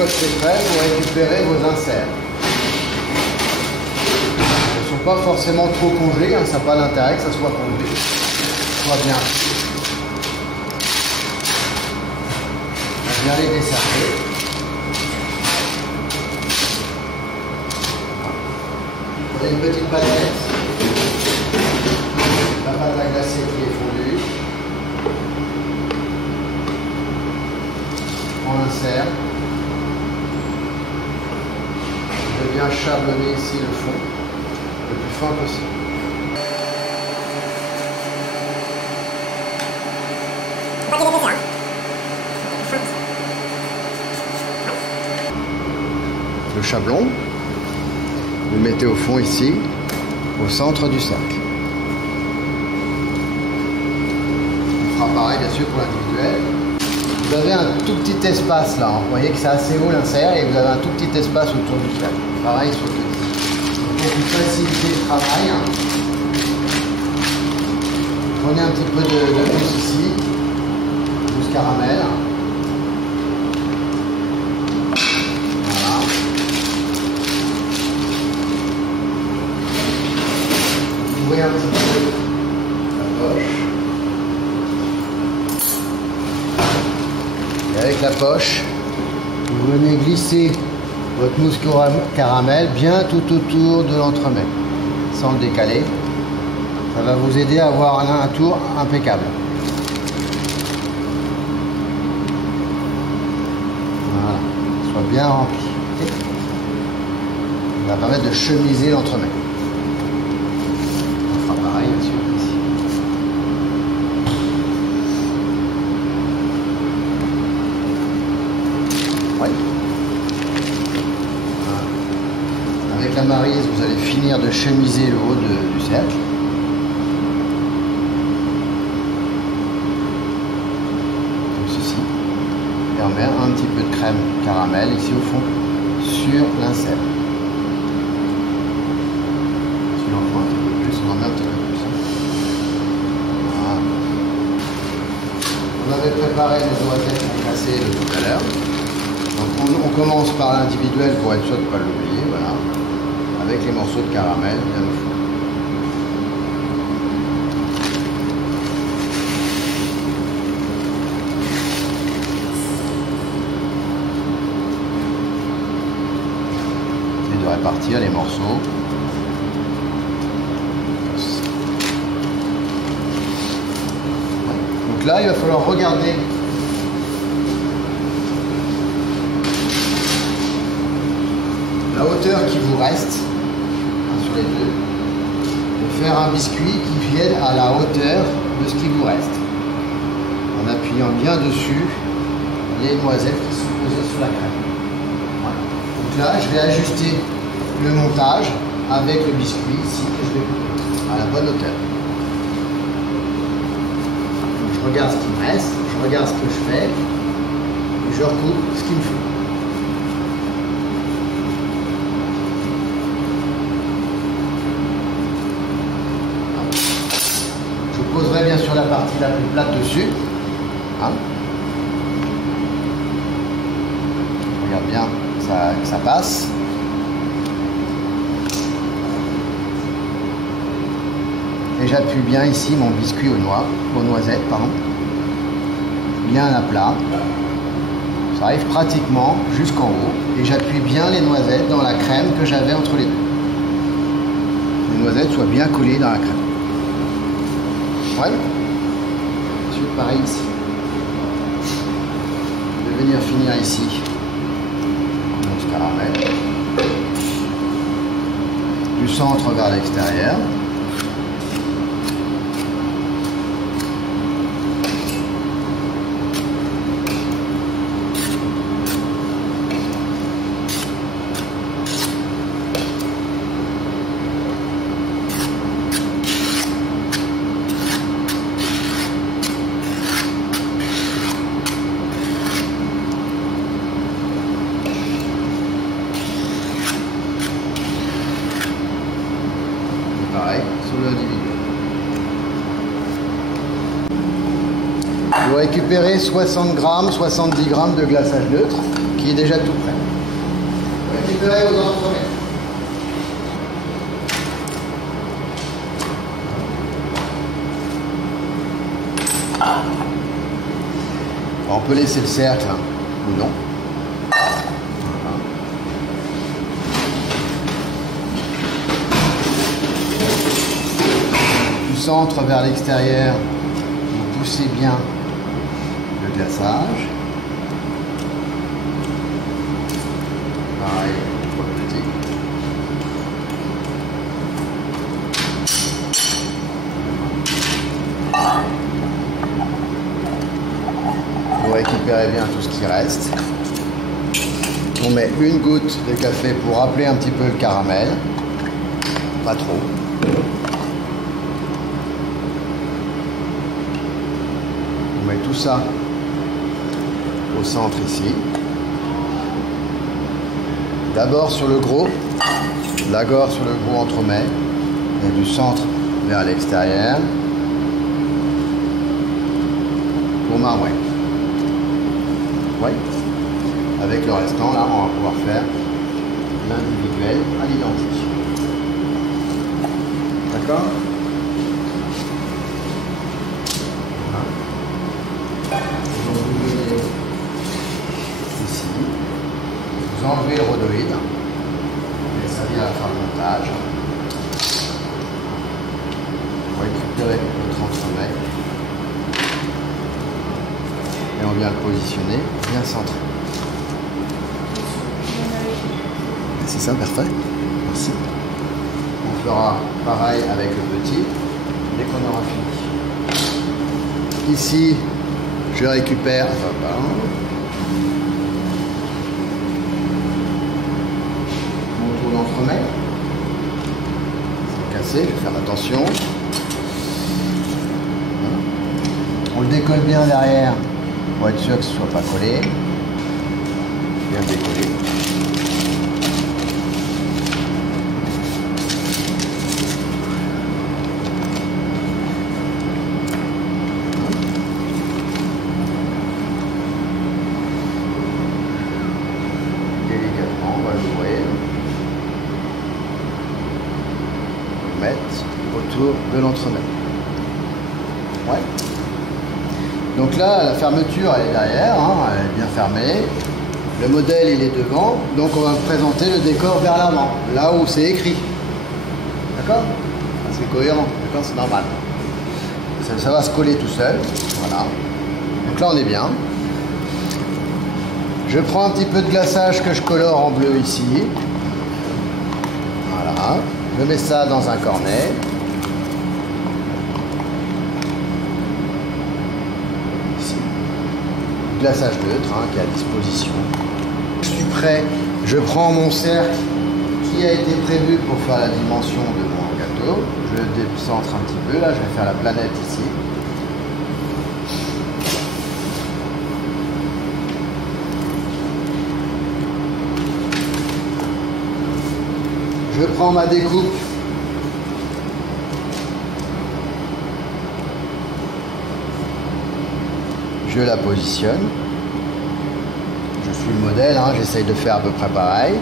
fois que c'est prêt, vous récupérez vos inserts. Ils ne sont pas forcément trop congés, hein, ça n'a pas d'intérêt que ça soit congé, soit bien. On vient les desserrer. Prenez une petite baguette, la pâte à glacer qui est fondue. On l'insère. Je viens charbonner ici le fond le plus fin possible. Le chablon, vous le mettez au fond ici, au centre du cercle. On fera pareil bien sûr pour l'individuel. Vous avez un tout petit espace là, hein. Vous voyez que c'est assez haut l'insert et vous avez un tout petit espace autour du cercle. Pareil sur le petit. Pour vous faciliter le travail, hein. Prenez un petit peu de mousse ici, mousse caramel. Voilà. Ouvrez un petit peu la poche. Avec la poche, vous venez glisser votre mousse caramel bien tout autour de l'entremet, sans le décaler. Ça va vous aider à avoir un tour impeccable. Voilà, soit bien rempli. Okay. Ça va permettre de chemiser l'entremet. On fera pareil bien sûr ici. Ouais. Voilà. Avec la maryse, vous allez finir de chemiser le haut du cercle. Comme ceci. Et on met un petit peu de crème caramel ici au fond sur l'insert. Si on en fait un petit peu plus, on en met un petit peu plus. Voilà. On avait préparé les noisettes concassées de tout à l'heure. Donc on commence par l'individuel pour être sûr de ne pas l'oublier, voilà, avec les morceaux de caramel bien au fond. Et de répartir les morceaux. Donc là, il va falloir regarder la hauteur qui vous reste, sur les deux, et faire un biscuit qui vienne à la hauteur de ce qui vous reste, en appuyant bien dessus les noisettes qui sont posées sur la crème. Voilà. Donc là, je vais ajuster le montage avec le biscuit ici que je vais couper à la bonne hauteur. Donc, je regarde ce qui me reste, je regarde ce que je fais, et je recoupe ce qu'il me faut. Je poserai bien sûr la partie la plus plate dessus. Hein. Regarde bien que ça passe. Et j'appuie bien ici mon biscuit aux noisettes, pardon. Bien à plat. Ça arrive pratiquement jusqu'en haut. Et j'appuie bien les noisettes dans la crème que j'avais entre les deux. Les noisettes soient bien collées dans la crème. Ouais. Ensuite, pareil ici. Je vais venir finir ici. Mousse caramel. Du centre vers l'extérieur. Pareil, sur le individuel. Vous récupérez 60 grammes, 70 grammes de glaçage neutre. qui est déjà tout prêt. Récupérez vos entremets. On peut laisser le cercle hein, ou non. Voilà. Du centre vers l'extérieur, vous poussez bien le glaçage. Pareil pour le petit. Vous récupérez bien tout ce qui reste. On met une goutte de café pour rappeler un petit peu le caramel. Pas trop. On met tout ça au centre ici. D'abord sur le gros, d'abord sur le gros entremets, et du centre vers l'extérieur pour marmouer. Ouais. Avec le restant, là, on va pouvoir faire l'individuel à l'identique. D'accord? Voilà. Donc vous venez ici, vous enlevez le rhodoïde, et ça vient à la fin du montage. Vous récupérez votre entremets. Et on vient le positionner bien centré. C'est ça, parfait. Merci. On fera pareil avec le petit dès qu'on aura fini. Ici, je récupère mon tour d'entremet. C'est cassé, je vais faire attention. On le décolle bien derrière. Pour être sûr que ce ne soit pas collé. Bien décollé. Délicatement, on va l'ouvrir. Le mettre autour de l'entremet. Ouais. Donc là, la fermeture, elle est derrière, hein, elle est bien fermée. Le modèle, il est devant. Donc on va présenter le décor vers l'avant, là où c'est écrit. D'accord? C'est cohérent, d'accord? C'est normal. Ça va se coller tout seul. Voilà. Donc là, on est bien. Je prends un petit peu de glaçage que je colore en bleu ici. Voilà. Je mets ça dans un cornet. Glaçage neutre hein, qui est à disposition. Je suis prêt, je prends mon cercle qui a été prévu pour faire la dimension de mon gâteau. Je décentre un petit peu, là je vais faire la planète ici. Je prends ma découpe. Je la positionne. Je suis le modèle, hein, j'essaye de faire à peu près pareil.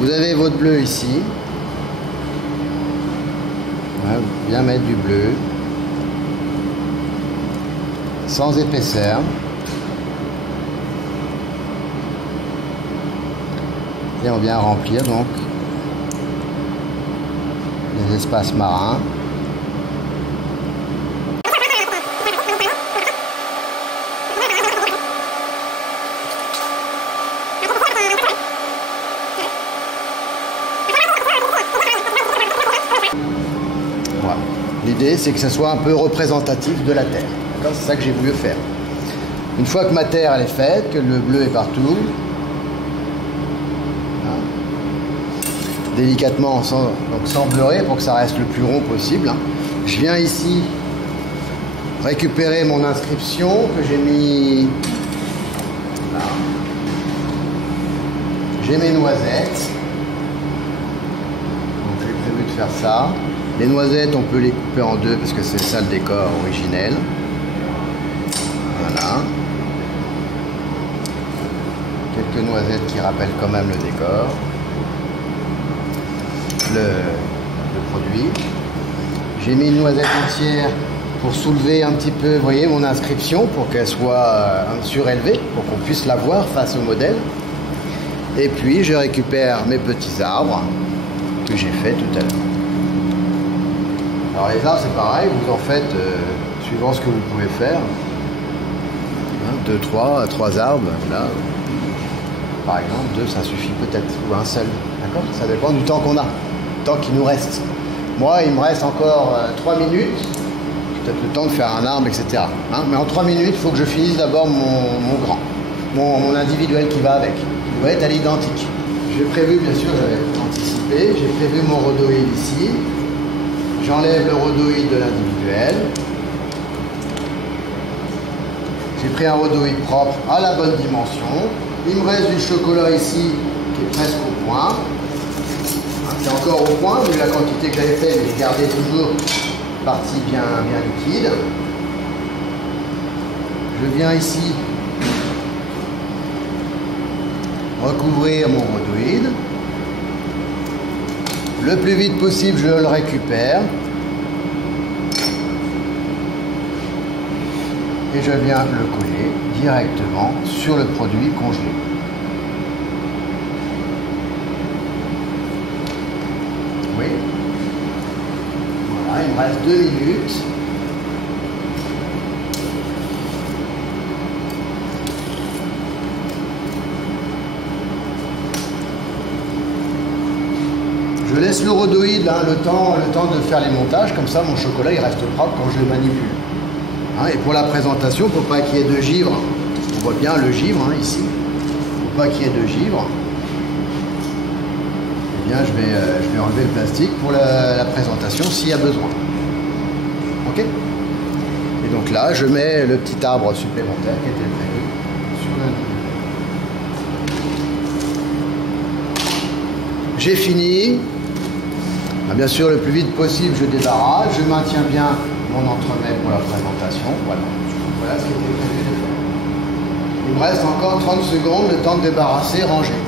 Vous avez votre bleu ici. Bien mettre du bleu sans épaisseur et on vient remplir donc les espaces marins. L'idée, c'est que ça soit un peu représentatif de la terre. C'est ça que j'ai voulu faire. Une fois que ma terre elle est faite, que le bleu est partout, hein, délicatement, sans beurrer pour que ça reste le plus rond possible. Hein. Je viens ici récupérer mon inscription que j'ai mis là. J'ai mes noisettes. Donc j'ai prévu de faire ça. Les noisettes, on peut les couper en deux parce que c'est ça le décor originel. Voilà. Quelques noisettes qui rappellent quand même le décor. Le produit. J'ai mis une noisette entière pour soulever un petit peu, vous voyez, mon inscription pour qu'elle soit surélevée, pour qu'on puisse la voir face au modèle. Et puis je récupère mes petits arbres que j'ai fait tout à l'heure. Alors les arbres c'est pareil, vous en faites suivant ce que vous pouvez faire. 2, 3 arbres, là. Par exemple, 2 ça suffit peut-être, ou un seul. D'accord? Ça dépend du temps qu'on a, du temps qui nous reste. Moi il me reste encore 3 minutes, peut-être le temps de faire un arbre, etc. Hein? Mais en 3 minutes, il faut que je finisse d'abord mon grand, mon individuel qui va avec. Il va être à l'identique. J'ai prévu, bien sûr, j'avais anticipé, j'ai prévu mon rhodoïde ici. J'enlève le rhodoïde de l'individuel. J'ai pris un rhodoïde propre à la bonne dimension. Il me reste du chocolat ici qui est presque au point. C'est encore au point vu la quantité que j'avais fait, mais j'ai gardé toujours partie bien liquide. Je viens ici recouvrir mon rhodoïde. Le plus vite possible, je le récupère. Et je viens le coller directement sur le produit congelé. Oui. Voilà, il me reste 2 minutes. Je laisse le rhodoïde là, le temps de faire les montages, comme ça mon chocolat il reste propre quand je le manipule. Hein, et pour la présentation, pour pas qu'il y ait de givre, on voit bien le givre hein, ici, pour pas qu'il y ait de givre, eh bien je vais enlever le plastique pour la présentation s'il y a besoin. Ok? Et donc là, je mets le petit arbre supplémentaire qui était prévu sur l'individuel. J'ai fini. Ah, bien sûr, le plus vite possible, je débarrasse. Je maintiens bien mon entremets pour la présentation. Voilà ce qui était prévu de faire. Il me reste encore 30 secondes, le temps de débarrasser, ranger.